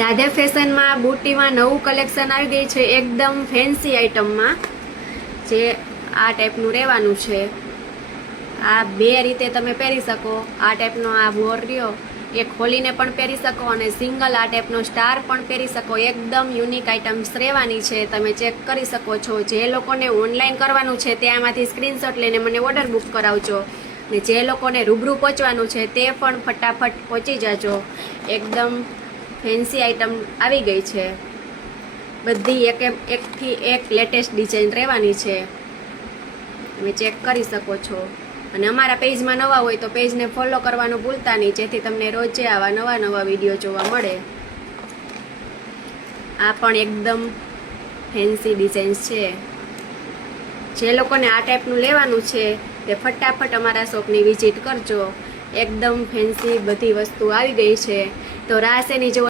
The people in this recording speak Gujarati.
રાધે ફેશનમાં બુટીમાં નવું કલેક્શન આવી ગઈ છે, એકદમ ફેન્સી આઇટમમાં. જે આ ટાઈપનું રહેવાનું છે. આ બે રીતે તમે પહેરી શકો. આ ટાઈપનો આ બોર રહ્યો એ ખોલીને પણ પહેરી શકો અને સિંગલ આ ટાઈપનો સ્ટાર પણ પહેરી શકો. એકદમ યુનિક આઇટમ્સ રહેવાની છે, તમે ચેક કરી શકો છો. જે લોકોને ઓનલાઈન કરવાનું છે ત્યાંમાંથી સ્ક્રીનશોટ લઈને મને ઓર્ડર બુક કરાવજો, ને જે લોકોને રૂબરૂ પહોંચવાનું છે તે પણ ફટાફટ પહોંચી જાજો. એકદમ ફેન્સી આઇટમ આવી ગઈ છે. બધી એકથી એક લેટેસ્ટ ડિઝાઇન રહેવાની છે, તમે ચેક કરી શકો છો. અને અમારા પેજમાં નવા હોય તો પેજને ફોલો કરવાનું ભૂલતા નહીં, જેથી તમને રોજે આવા નવા વિડીયો જોવા મળે. આ પણ એકદમ ફેન્સી ડિઝાઇન્સ છે. જે લોકોને આ ટાઈપનું લેવાનું છે તે ફટાફટ અમારા શોપની વિઝિટ કરજો. એકદમ ફેન્સી બધી વસ્તુ આવી ગઈ છે. તો રાહ શેની જો